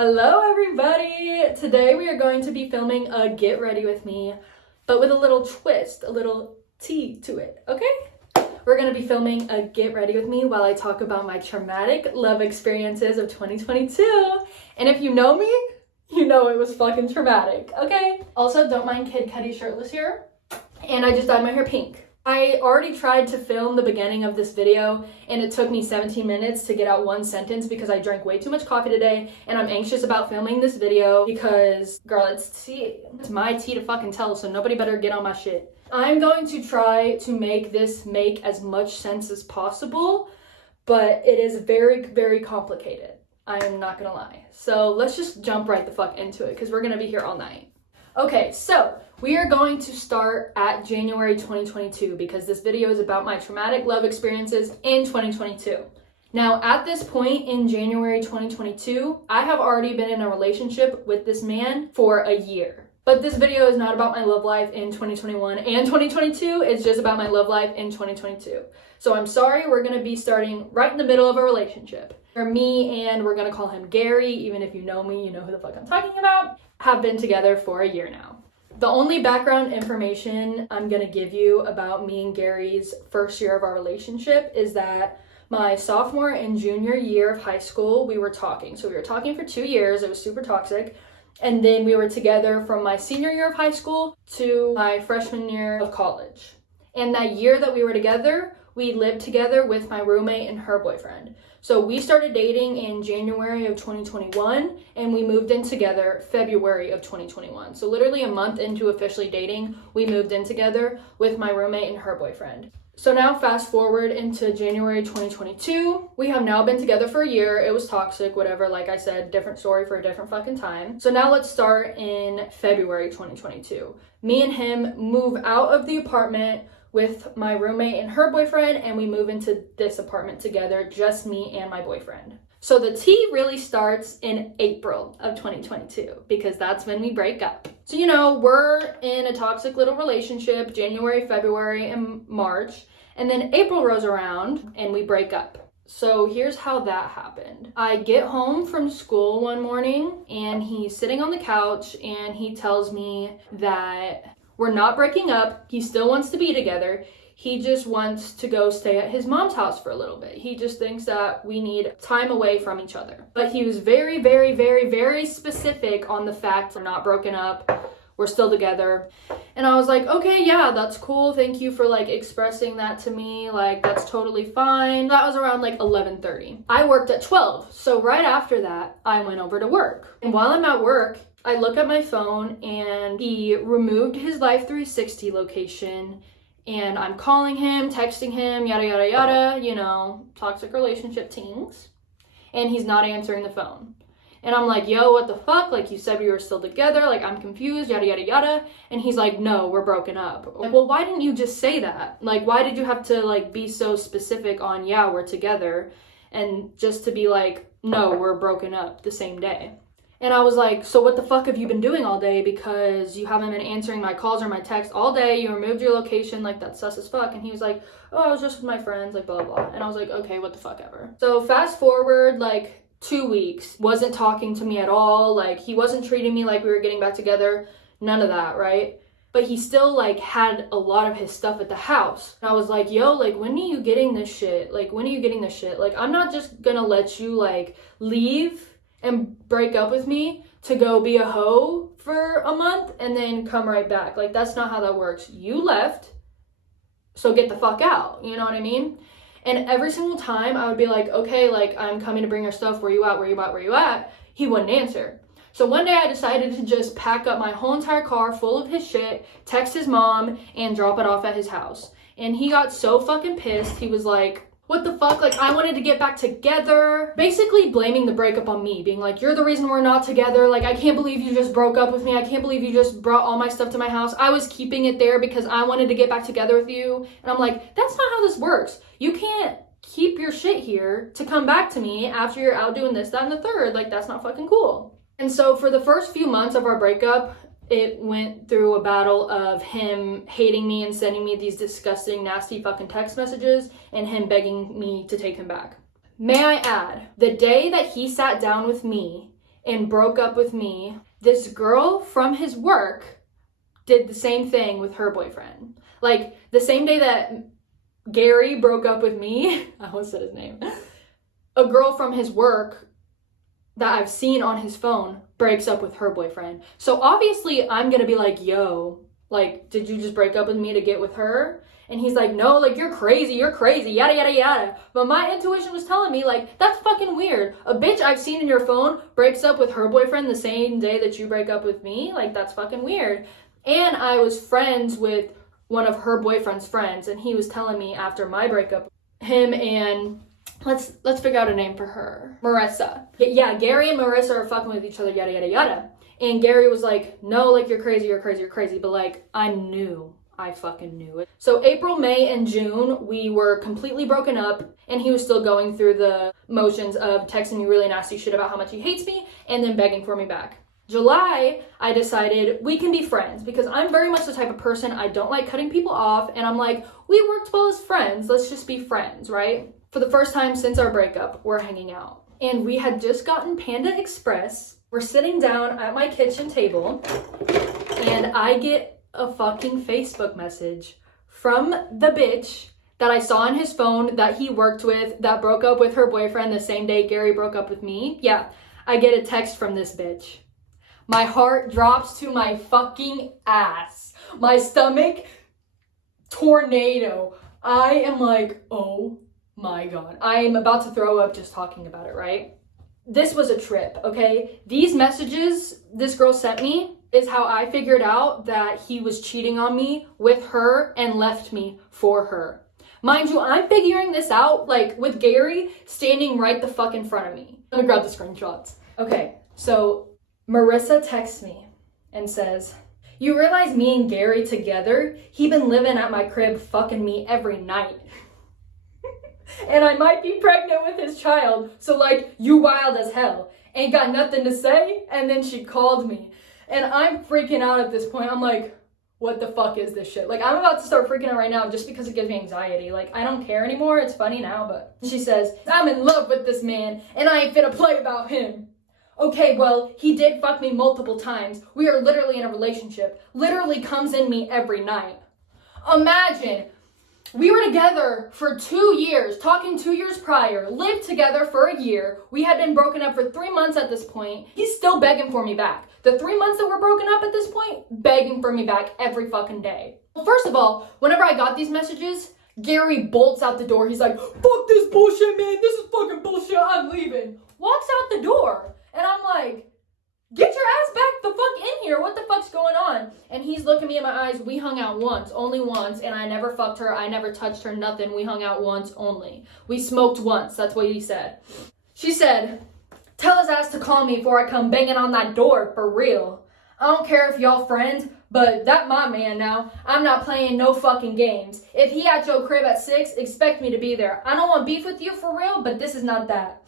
Hello everybody! Today we are going to be filming a Get Ready With Me, but with a little twist, a little tea to it, okay? We're going to be filming a Get Ready With Me while I talk about my traumatic love experiences of 2022. And if you know me, you know it was fucking traumatic, okay? Also, don't mind Kid Cudi shirtless here. And I just dyed my hair pink. I already tried to film the beginning of this video and it took me 17 minutes to get out one sentence because I drank way too much coffee today and I'm anxious about filming this video because, girl, it's tea. It's my tea to fucking tell, so nobody better get on my shit. I'm going to try to make this make as much sense as possible, but it is very, very complicated. I am not gonna lie. So let's just jump right the fuck into it because we're gonna be here all night. Okay, so we are going to start at January 2022 because this video is about my traumatic love experiences in 2022. Now, at this point in January 2022, I have already been in a relationship with this man for a year. But this video is not about my love life in 2021 and 2022, it's just about my love life in 2022. So I'm sorry, we're gonna be starting right in the middle of a relationship. For me, and we're gonna call him Gary, even if you know me, you know who the fuck I'm talking about, have been together for a year now. The only background information I'm gonna give you about me and Gary's first year of our relationship is that my sophomore and junior year of high school, we were talking. So we were talking for 2 years, it was super toxic. And then we were together from my senior year of high school to my freshman year of college. And that year that we were together, we lived together with my roommate and her boyfriend. So we started dating in January of 2021 and we moved in together February of 2021. So literally a month into officially dating, we moved in together with my roommate and her boyfriend. So now fast forward into January 2022, we have now been together for a year. It was toxic, whatever, like I said, different story for a different fucking time. So now let's start in February 2022. Me and him move out of the apartment with my roommate and her boyfriend, and we move into this apartment together, just me and my boyfriend. So the tea really starts in April of 2022 because that's when we break up. So, you know, we're in a toxic little relationship, January, February, and March, and then April rolls around and we break up. So here's how that happened. I get home from school one morning and he's sitting on the couch and he tells me that we're not breaking up. He still wants to be together. He just wants to go stay at his mom's house for a little bit. He just thinks that we need time away from each other. But he was very, very, very, very specific on the fact we're not broken up. We're still together. And I was like, okay, yeah, that's cool. Thank you for like expressing that to me. Like, that's totally fine. That was around like 11:30. I worked at 12. So right after that, I went over to work. And while I'm at work, I look at my phone and he removed his Life 360 location and I'm calling him, texting him, yada, yada, yada, you know, toxic relationship things. And he's not answering the phone. And I'm like, yo, what the fuck? Like, you said we were still together. Like, I'm confused, yada, yada, yada. And he's like, no, we're broken up. Like, well, why didn't you just say that? Like, why did you have to, like, be so specific on, yeah, we're together? And just to be like, no, we're broken up the same day. And I was like, so what the fuck have you been doing all day? Because you haven't been answering my calls or my texts all day. You removed your location. Like, that's sus as fuck. And he was like, oh, I was just with my friends, like, blah, blah. And I was like, okay, what the fuck ever. So fast forward, like, 2 weeks. Wasn't talking to me at all. Like, he wasn't treating me like we were getting back together. None of that, right? But he still, like, had a lot of his stuff at the house. And I was like, yo, like, when are you getting this shit? Like, when are you getting this shit? Like, I'm not just gonna let you, like, leave and break up with me to go be a hoe for a month and then come right back. Like, that's not how that works. You left, so get the fuck out. You know what I mean? And every single time I would be like, okay, like, I'm coming to bring your stuff. Where you at? Where you at? Where you at? He wouldn't answer. So one day I decided to just pack up my whole entire car full of his shit, text his mom, and drop it off at his house. And he got so fucking pissed. He was like, what the fuck? Like, I wanted to get back together. Basically blaming the breakup on me, being like, you're the reason we're not together. Like, I can't believe you just broke up with me. I can't believe you just brought all my stuff to my house. I was keeping it there because I wanted to get back together with you. And I'm like, that's not how this works. You can't keep your shit here to come back to me after you're out doing this, that, and the third. Like, that's not fucking cool. And so for the first few months of our breakup, it went through a battle of him hating me and sending me these disgusting, nasty fucking text messages and him begging me to take him back. May I add, the day that he sat down with me and broke up with me, this girl from his work did the same thing with her boyfriend. Like, the same day that Gary broke up with me, I almost said his name, a girl from his work that I've seen on his phone breaks up with her boyfriend. So obviously I'm gonna be like, yo, like, did you just break up with me to get with her? And he's like, no, like, you're crazy, yada, yada, yada. But my intuition was telling me, like, that's fucking weird. A bitch I've seen in your phone breaks up with her boyfriend the same day that you break up with me? Like, that's fucking weird. And I was friends with one of her boyfriend's friends, and he was telling me after my breakup, him and, let's figure out a name for her, Marissa. Yeah, Gary and Marissa are fucking with each other, yada, yada, yada. And Gary was like, no, like, you're crazy, but like, I fucking knew it. So April, May, and June, we were completely broken up, and he was still going through the motions of texting me really nasty shit about how much he hates me and then begging for me back. July, I decided we can be friends because I'm very much the type of person, I don't like cutting people off, and I'm like, we worked well as friends, let's just be friends, right? For the first time since our breakup, we're hanging out. And we had just gotten Panda Express. We're sitting down at my kitchen table, and I get a fucking Facebook message from the bitch that I saw on his phone that he worked with that broke up with her boyfriend the same day Gary broke up with me. Yeah, I get a text from this bitch. My heart drops to my fucking ass. My stomach, tornado. I am like, oh my God. I am about to throw up just talking about it, right? This was a trip, okay? These messages this girl sent me is how I figured out that he was cheating on me with her and left me for her. Mind you, I'm figuring this out, like, with Gary standing right the fuck in front of me. Let me grab the screenshots. Okay, so Marissa texts me and says, you realize me and Gary together, he been living at my crib fucking me every night. And I might be pregnant with his child, so like, you wild as hell. Ain't got nothing to say, and then she called me. And I'm freaking out at this point. I'm like, what the fuck is this shit? Like, I'm about to start freaking out right now just because it gives me anxiety. Like, I don't care anymore. It's funny now, but she says, I'm in love with this man, and I ain't finna play about him. Okay, well, he did fuck me multiple times. We are literally in a relationship. Literally comes in me every night. Imagine, we were together for 2 years, talking 2 years prior, lived together for a year. We had been broken up for 3 months at this point. He's still begging for me back. The 3 months that we're broken up at this point, begging for me back every fucking day. Well, first of all, whenever I got these messages, Gary bolts out the door. He's like, fuck this bullshit, man. This is fucking bullshit. I'm leaving. Walks out the door. And I'm like, get your ass back the fuck in here. What the fuck's going on? And he's looking me in my eyes. We hung out once, only once, and I never fucked her. I never touched her, nothing. We hung out once only. We smoked once. That's what he said. She said, tell his ass to call me before I come banging on that door, for real. I don't care if y'all friends, but that my man now. I'm not playing no fucking games. If he at your crib at 6, expect me to be there. I don't want beef with you for real, but this is not that.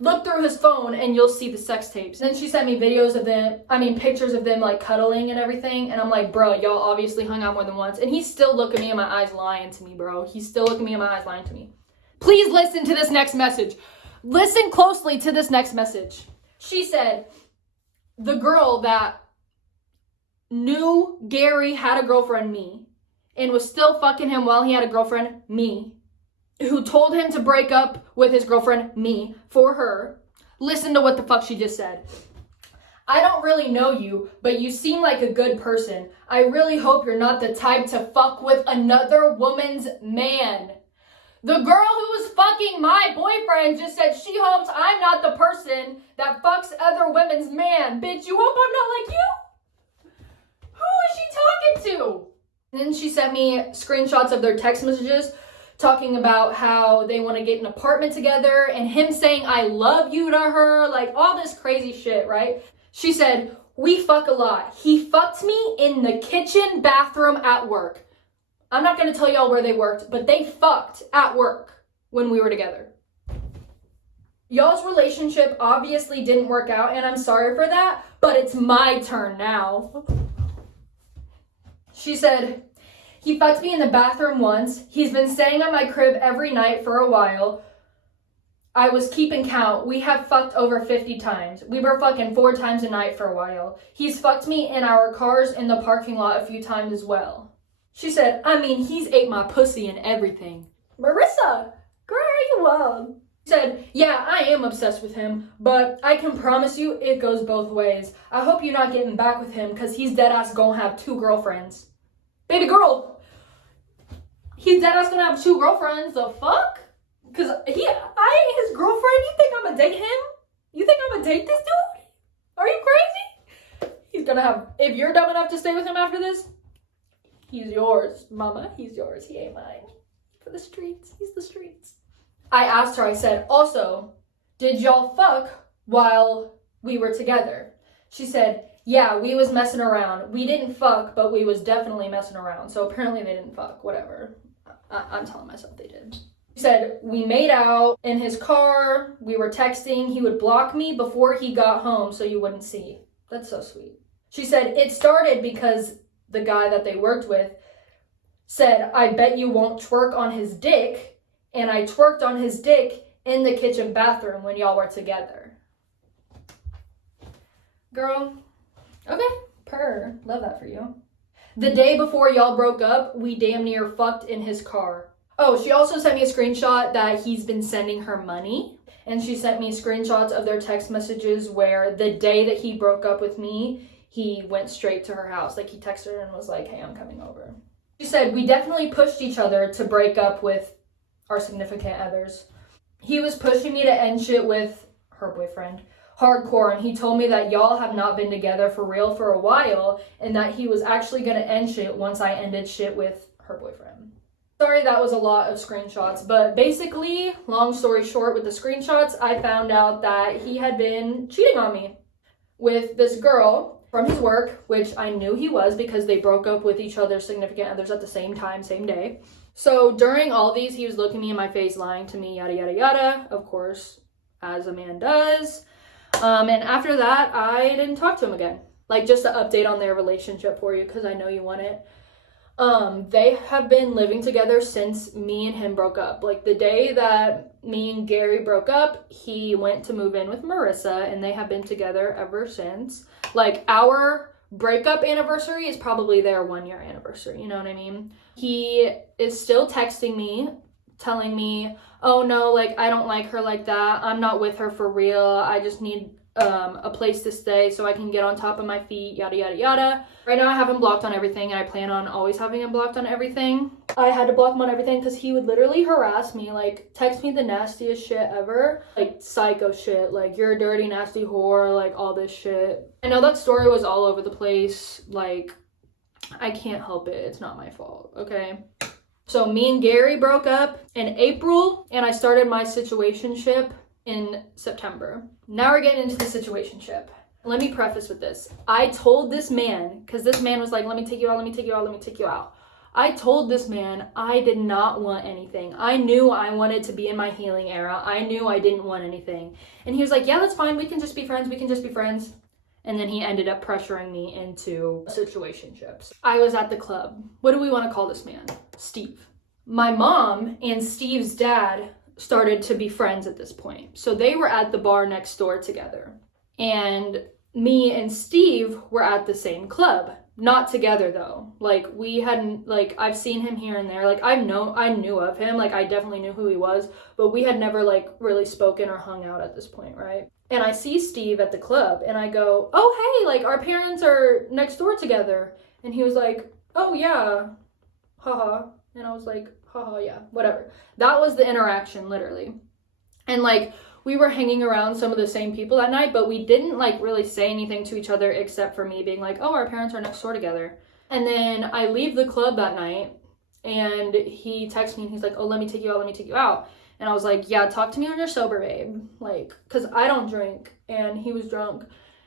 Look through his phone and you'll see the sex tapes. Then she sent me videos of them, pictures of them like cuddling and everything. And I'm like, bro, y'all obviously hung out more than once. And he's still looking me in my eyes lying to me, bro. He's still looking me in my eyes lying to me. Please listen to this next message. Listen closely to this next message. She said, the girl that knew Gary had a girlfriend, me, and was still fucking him while he had a girlfriend, me, who told him to break up with his girlfriend, me, for her. Listen to what the fuck she just said. I don't really know you, but you seem like a good person. I really hope you're not the type to fuck with another woman's man. The girl who was fucking my boyfriend just said she hopes I'm not the person that fucks other women's man. Bitch, you hope I'm not like you? Who is she talking to? And then she sent me screenshots of their text messages talking about how they want to get an apartment together and him saying I love you to her, like all this crazy shit, right? She said, we fuck a lot. He fucked me in the kitchen bathroom at work. I'm not going to tell y'all where they worked, but they fucked at work when we were together. Y'all's relationship obviously didn't work out, and I'm sorry for that, but it's my turn now. She said, he fucked me in the bathroom once. He's been staying at my crib every night for a while. I was keeping count. We have fucked over 50 times. We were fucking 4 times a night for a while. He's fucked me in our cars in the parking lot a few times as well. She said, I mean, he's ate my pussy and everything. Marissa, girl, are you wild? She said, yeah, I am obsessed with him, but I can promise you it goes both ways. I hope you're not getting back with him because he's deadass gonna have 2 girlfriends. Baby girl, he's deadass gonna have 2 girlfriends. The fuck? Because I ain't his girlfriend. You think I'm gonna date him? You think I'm gonna date this dude? Are you crazy? He's gonna have, if you're dumb enough to stay with him after this, he's yours, mama. He's yours. He ain't mine. For the streets. He's the streets. I asked her, I said, also, did y'all fuck while we were together? She said, yeah, we was messing around. We didn't fuck, but we was definitely messing around. So apparently they didn't fuck, whatever. I'm telling myself they did. She said, we made out in his car. We were texting. He would block me before he got home so you wouldn't see. That's so sweet. She said, it started because the guy that they worked with said, I bet you won't twerk on his dick. And I twerked on his dick in the kitchen bathroom when y'all were together. Girl, okay, purr. Love that for you. The day before y'all broke up, we damn near fucked in his car. Oh, she also sent me a screenshot that he's been sending her money. And she sent me screenshots of their text messages where the day that he broke up with me, he went straight to her house. Like, he texted her and was like, hey, I'm coming over. She said, we definitely pushed each other to break up with our significant others. He was pushing me to end shit with her boyfriend hardcore, and he told me that y'all have not been together for real for a while and that he was actually going to end shit once I ended shit with her boyfriend. Sorry, that was a lot of screenshots, but basically, long story short, with the screenshots, I found out that he had been cheating on me with this girl from his work, which I knew he was because they broke up with each other's significant others at the same time, same day. So during all these, he was looking me in my face, lying to me, yada, yada, yada, of course, as a man does. And after that, I didn't talk to him again. Like, just an update on their relationship for you, because I know you want it. They have been living together since me and him broke up. Like, the day that me and Gary broke up, he went to move in with Marissa, and they have been together ever since. Like, our breakup anniversary is probably their 1-year anniversary, you know what I mean? He is still texting me, telling me, oh no, like, I don't like her like that. I'm not with her for real. I just need a place to stay so I can get on top of my feet, yada, yada, yada. Right now I have him blocked on everything, and I plan on always having him blocked on everything. I had to block him on everything because he would literally harass me, like, text me the nastiest shit ever. Like, psycho shit, like, you're a dirty, nasty whore, like, all this shit. I know that story was all over the place. Like, I can't help it. It's not my fault, okay? So me and Gary broke up in April, and I started my situationship in September. Now we're getting into the situationship. Let me preface with this. I told this man, because this man was like, let me take you out, let me take you out, let me take you out. I told this man I did not want anything. I knew I wanted to be in my healing era. I knew I didn't want anything. And he was like, yeah, that's fine. We can just be friends. We can just be friends. And then he ended up pressuring me into situationships. I was at the club. What do we want to call this man? Steve. My mom and Steve's dad started to be friends at this point. So they were at the bar next door together. And me and Steve were at the same club. Not together though. Like, we hadn't, like, I've seen him here and there. Like, I knew of him. Like, I definitely knew who he was. But we had never, like, really spoken or hung out at this point, right? And I see Steve at the club and I go, oh, hey, like, our parents are next door together. And he was like, oh, yeah, haha. And I was like, haha, yeah, whatever. That was the interaction, literally. And, like, we were hanging around some of the same people that night, but we didn't, like, really say anything to each other except for me being like, oh, our parents are next door together. And then I leave the club that night and he texts me and he's like, oh, let me take you out, let me take you out. And I was like, yeah, talk to me when you're sober, babe. Like, because I don't drink. And he was drunk.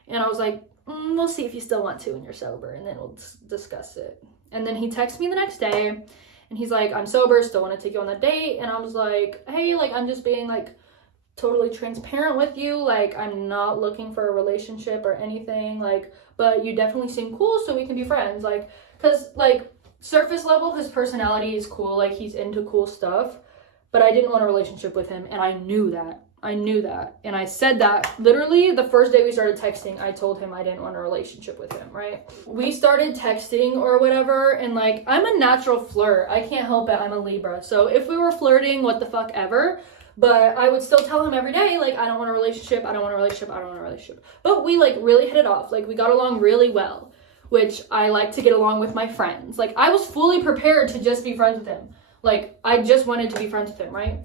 And I was like, we'll see if you still want to when you're sober. And then we'll discuss it. And then he texted me the next day. And he's like, I'm sober, still want to take you on a date. And I was like, hey, like, I'm just being, like, totally transparent with you. Like, I'm not looking for a relationship or anything. Like, but you definitely seem cool, so we can be friends. Like, because, like, surface level, his personality is cool. Like, he's into cool stuff. But I didn't want a relationship with him, and I knew that. I knew that. And I said that literally the first day we started texting. I told him I didn't want a relationship with him, right? We started texting or whatever, and like, I'm a natural flirt. I can't help it. I'm a Libra. So if we were flirting, what the fuck ever. But I would still tell him every day, like, I don't want a relationship. I don't want a relationship. I don't want a relationship. But we like really hit it off. Like, we got along really well, which I like to get along with my friends. Like, I was fully prepared to just be friends with him. Like, I just wanted to be friends with him, right?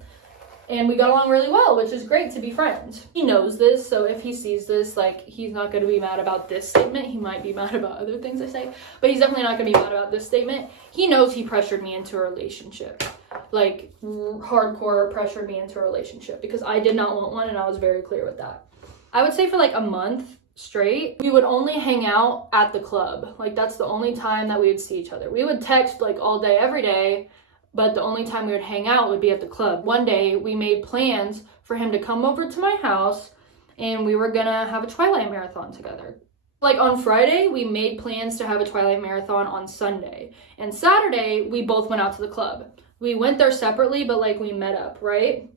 And we got along really well, which is great to be friends. He knows this, so if he sees this, like, he's not going to be mad about this statement. He might be mad about other things I say, but he's definitely not going to be mad about this statement. He knows he pressured me into a relationship. Like, hardcore pressured me into a relationship because I did not want one, and I was very clear with that. I would say for like a month straight, we would only hang out at the club. Like, that's the only time that we would see each other. We would text like all day, every day, but the only time we would hang out would be at the club. One day we made plans for him to come over to my house, and we were gonna have a Twilight marathon together. Like, on Friday, we made plans to have a Twilight marathon on Sunday. And Saturday, we both went out to the club. We went there separately, but like, we met up, right?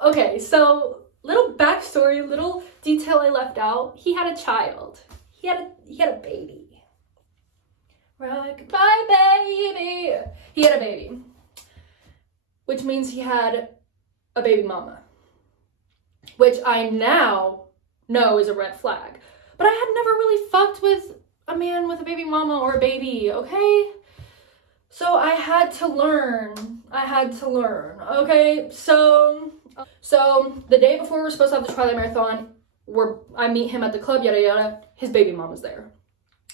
Okay, so little backstory, little detail I left out. He had a child. He had a baby. Right, goodbye, baby. He had a baby, which means he had a baby mama, which I now know is a red flag. But I had never really fucked with a man with a baby mama or a baby, okay? So I had to learn, okay? So the day before we're supposed to have the Twilight marathon, I meet him at the club, yada yada, his baby mama's there.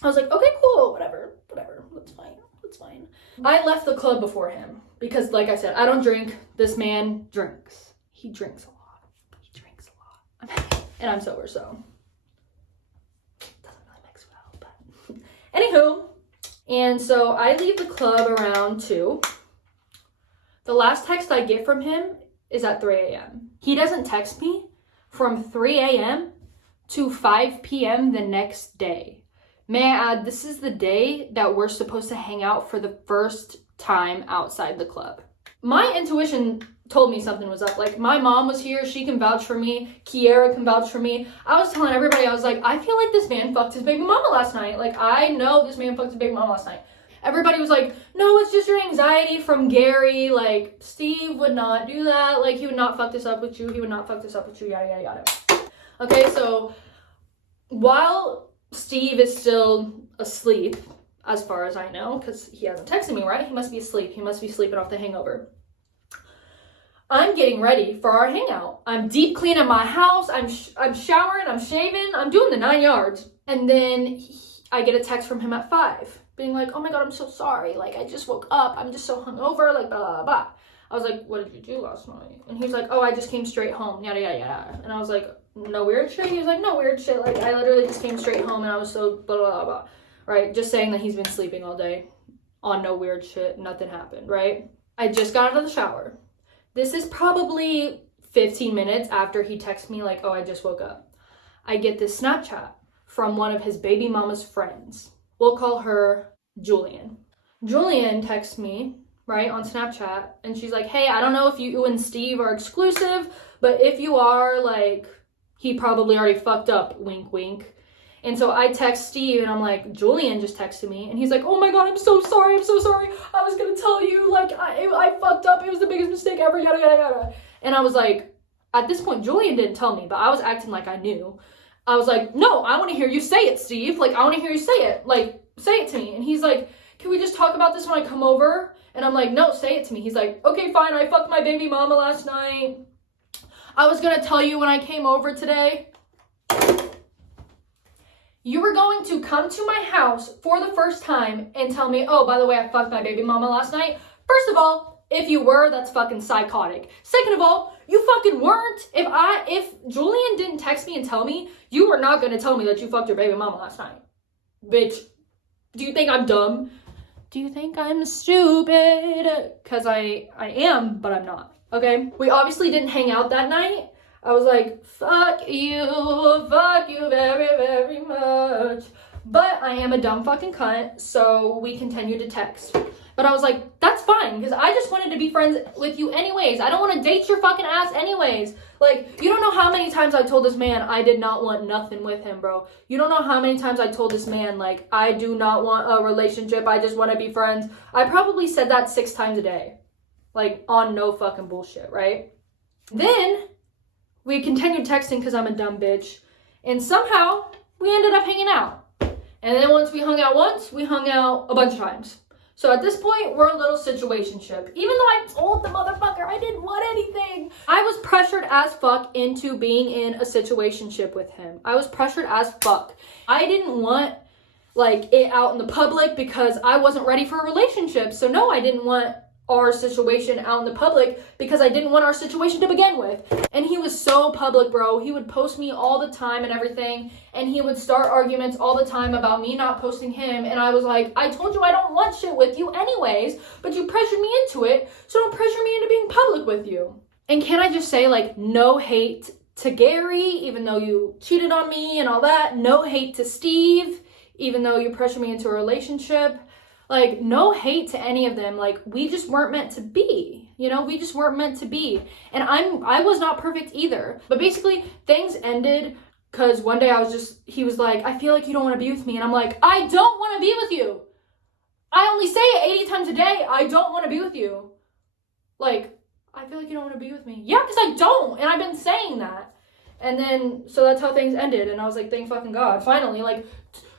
I was like, okay, cool, whatever, that's fine. I left the club before him because, like I said, I don't drink. This man drinks. He drinks a lot. And I'm sober, so it doesn't really mix well, but anywho. And so I leave the club around 2. The last text I get from him is at 3 a.m. He doesn't text me from 3 a.m. to 5 p.m. the next day. May I add, this is the day that we're supposed to hang out for the first time outside the club. My intuition told me something was up. Like, my mom was here. She can vouch for me. Kiera can vouch for me. I was telling everybody, I was like, I feel like this man fucked his baby mama last night. Like, I know this man fucked his baby mama last night. Everybody was like, no, it's just your anxiety from Gary. Like, Steve would not do that. Like, he would not fuck this up with you. He would not fuck this up with you, yada, yada, yada. Okay, so while Steve is still asleep, as far as I know, because he hasn't texted me, right? He must be asleep. He must be sleeping off the hangover. I'm getting ready for our hangout. I'm deep cleaning my house. I'm showering. I'm shaving. I'm doing the 9 yards. And then I get a text from him at 5, being like, oh my God, I'm so sorry. Like, I just woke up. I'm just so hungover. Like, blah, blah, blah. I was like, what did you do last night? And he's like, oh, I just came straight home. Yada, yada, yada. And I was like, no weird shit? He was like, no weird shit. Like, I literally just came straight home and I was so blah, blah, blah, blah. Right? Just saying that he's been sleeping all day on no weird shit. Nothing happened, right? I just got out of the shower. This is probably 15 minutes after he texted me like, oh, I just woke up. I get this Snapchat from one of his baby mama's friends. We'll call her Julian. Julian texts me, right, on Snapchat, and she's like, hey, I don't know if you and Steve are exclusive, but if you are, like, he probably already fucked up, wink, wink. And so I text Steve, and I'm like, Julian just texted me, and he's like, oh my God, I'm so sorry, I was gonna tell you, like, I fucked up, it was the biggest mistake ever, yada, yada, yada. And I was like, at this point, Julian didn't tell me, but I was acting like I knew. I was like, no, I wanna hear you say it, Steve, like, I wanna hear you say it, like, say it to me. And he's like, can we just talk about this when I come over? And I'm like, no, say it to me. He's like, okay, fine, I fucked my baby mama last night. I was gonna tell you when I came over today. You were going to come to my house for the first time and tell me, oh, by the way, I fucked my baby mama last night. First of all, if you were, that's fucking psychotic. Second of all, you fucking weren't. If Julian didn't text me and tell me, you were not gonna tell me that you fucked your baby mama last night. Bitch, do you think I'm dumb? Do you think I'm stupid? Because I am, but I'm not, okay? We obviously didn't hang out that night. I was like, fuck you very, very much. But I am a dumb fucking cunt, so we continued to text. But I was like, that's fine, because I just wanted to be friends with you anyways. I don't want to date your fucking ass anyways. Like, you don't know how many times I told this man I did not want nothing with him, bro. You don't know how many times I told this man, like, I do not want a relationship. I just want to be friends. I probably said that 6 times a day. Like, on no fucking bullshit, right? Then we continued texting because I'm a dumb bitch. And somehow we ended up hanging out. And then once we hung out once, we hung out a bunch of times. So at this point, we're a little situationship. Even though I told the motherfucker I didn't want anything. I was pressured as fuck into being in a situationship with him. I was pressured as fuck. I didn't want like it out in the public because I wasn't ready for a relationship. So no, I didn't want our situation out in the public because I didn't want our situation to begin with. And he was so public, bro. He would post me all the time and everything, and he would start arguments all the time about me not posting him. And I was like, I told you I don't want shit with you anyways, but you pressured me into it, so don't pressure me into being public with you. And can I just say, like, no hate to Gary, even though you cheated on me and all that. No hate to Steve, even though you pressured me into a relationship. Like, no hate to any of them. Like, we just weren't meant to be, you know? We just weren't meant to be. And I was not perfect either. But basically, things ended because one day he was like, I feel like you don't want to be with me. And I'm like, I don't want to be with you. I only say it 80 times a day. I don't want to be with you. Like, I feel like you don't want to be with me. Yeah, because I don't. And I've been saying that. And then, so that's how things ended. And I was like, thank fucking God. Finally, like,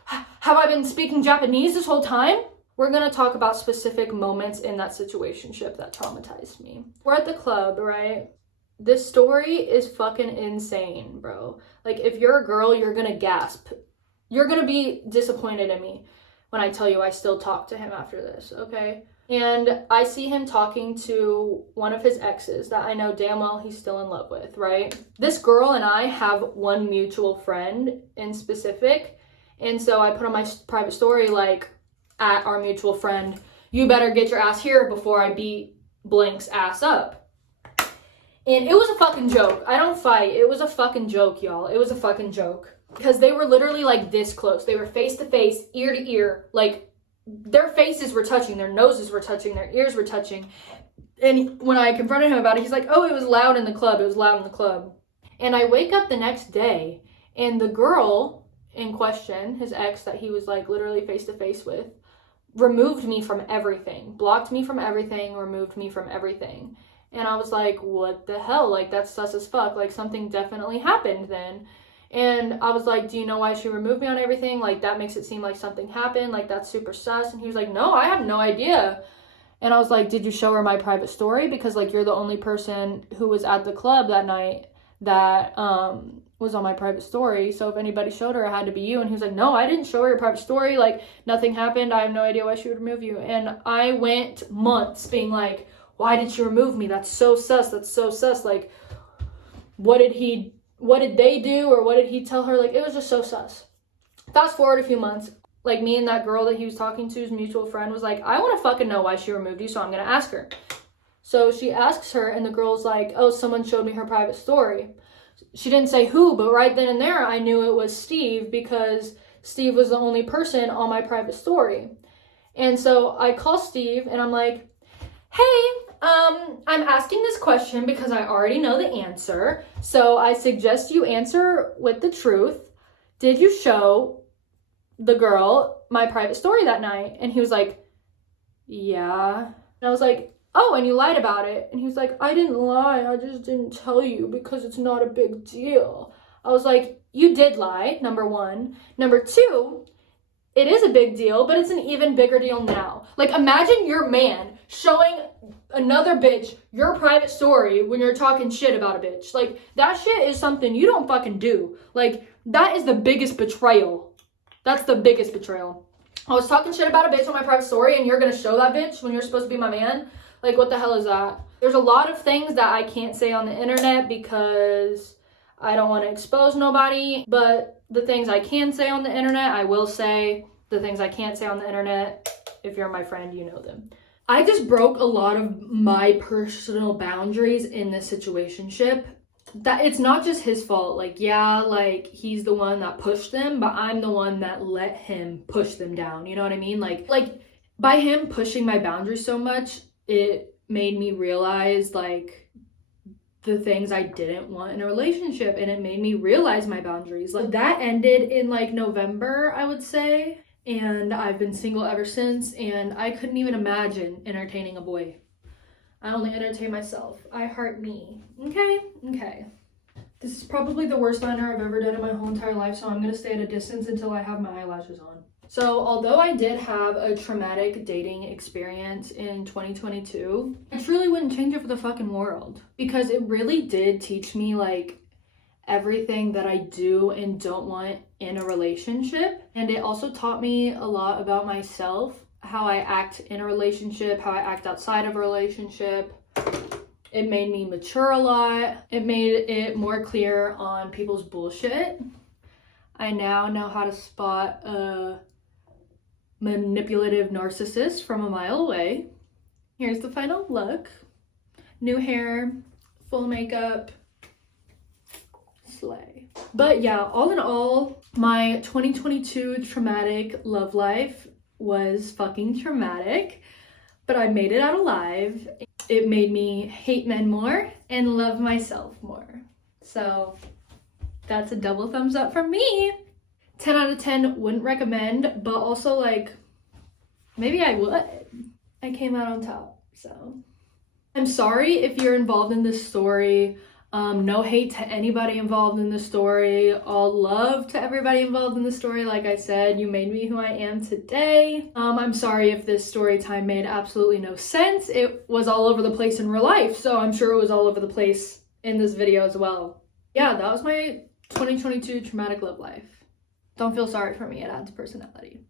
have I been speaking Japanese this whole time? We're going to talk about specific moments in that situationship that traumatized me. We're at the club, right? This story is fucking insane, bro. Like, if you're a girl, you're going to gasp. You're going to be disappointed in me when I tell you I still talk to him after this, okay? And I see him talking to one of his exes that I know damn well he's still in love with, right? This girl and I have one mutual friend in specific. And so I put on my private story, like, at our mutual friend, you better get your ass here before I beat blank's ass up. And it was a fucking joke. I don't fight. It was a fucking joke, y'all. It was a fucking joke. Because they were literally like this close. They were face to face, ear to ear. Like, their faces were touching, their noses were touching, their ears were touching. And when I confronted him about it, he's like, oh, it was loud in the club. It was loud in the club. And I wake up the next day, and the girl in question, his ex that he was like literally face to face with, removed me from everything, blocked me from everything, removed me from everything. And I was like, what the hell? Like, that's sus as fuck. Like, something definitely happened then. And I was like, do you know why she removed me on everything? Like, that makes it seem like something happened. Like, that's super sus. And he was like, no, I have no idea. And I was like, did you show her my private story? Because, like, you're the only person who was at the club that night that was on my private story. So if anybody showed her, it had to be you. And he was like, no, I didn't show her your private story. Like, nothing happened. I have no idea why she would remove you. And I went months being like, why did she remove me? That's so sus. That's so sus. Like, what did they do? Or what did he tell her? Like, it was just so sus. Fast forward a few months. Like, me and that girl that he was talking to, his mutual friend, was like, I want to fucking know why she removed you, so I'm going to ask her. So she asks her, and the girl's like, oh, someone showed me her private story. She didn't say who, but right then and there, I knew it was Steve because Steve was the only person on my private story. And so I call Steve, and I'm like, hey, I'm asking this question because I already know the answer. So I suggest you answer with the truth. Did you show the girl my private story that night? And he was like, yeah. And I was like, oh, and you lied about it. And he was like, I didn't lie. I just didn't tell you because it's not a big deal. I was like, you did lie, number one. Number two, it is a big deal, but it's an even bigger deal now. Like, imagine your man showing another bitch your private story when you're talking shit about a bitch. Like, that shit is something you don't fucking do. Like, that is the biggest betrayal. That's the biggest betrayal. I was talking shit about a bitch on my private story, and you're gonna show that bitch when you're supposed to be my man? Like, what the hell is that? There's a lot of things that I can't say on the internet because I don't want to expose nobody, but the things I can say on the internet, I will say. The things I can't say on the internet, if you're my friend, you know them. I just broke a lot of my personal boundaries in this situationship. That it's not just his fault. Like, yeah, like, he's the one that pushed them, but I'm the one that let him push them down. You know what I mean? Like, By him pushing my boundaries so much, it made me realize like the things I didn't want in a relationship, and it made me realize my boundaries. Like that ended in like November, I would say, and I've been single ever since, and I couldn't even imagine entertaining a boy. I only entertain myself. I heart me. Okay. This is probably the worst liner I've ever done in my whole entire life, so I'm gonna stay at a distance until I have my eyelashes on. So although I did have a traumatic dating experience in 2022, I truly wouldn't change it for the fucking world, because it really did teach me like everything that I do and don't want in a relationship. And it also taught me a lot about myself, how I act in a relationship, how I act outside of a relationship. It made me mature a lot. It made it more clear on people's bullshit. I now know how to spot a manipulative narcissist from a mile away. Here's the final look. New hair, full makeup, slay. But yeah, all in all, my 2022 traumatic love life was fucking traumatic, but I made it out alive. It made me hate men more and love myself more. So that's a double thumbs up from me. 10 out of 10 wouldn't recommend, but also like maybe I would. I came out on top, so. I'm sorry if you're involved in this story. No hate to anybody involved in the story. All love to everybody involved in the story. Like I said, you made me who I am today. I'm sorry if this story time made absolutely no sense. It was all over the place in real life, so I'm sure it was all over the place in this video as well. Yeah, that was my 2022 traumatic love life. Don't feel sorry for me, it adds personality.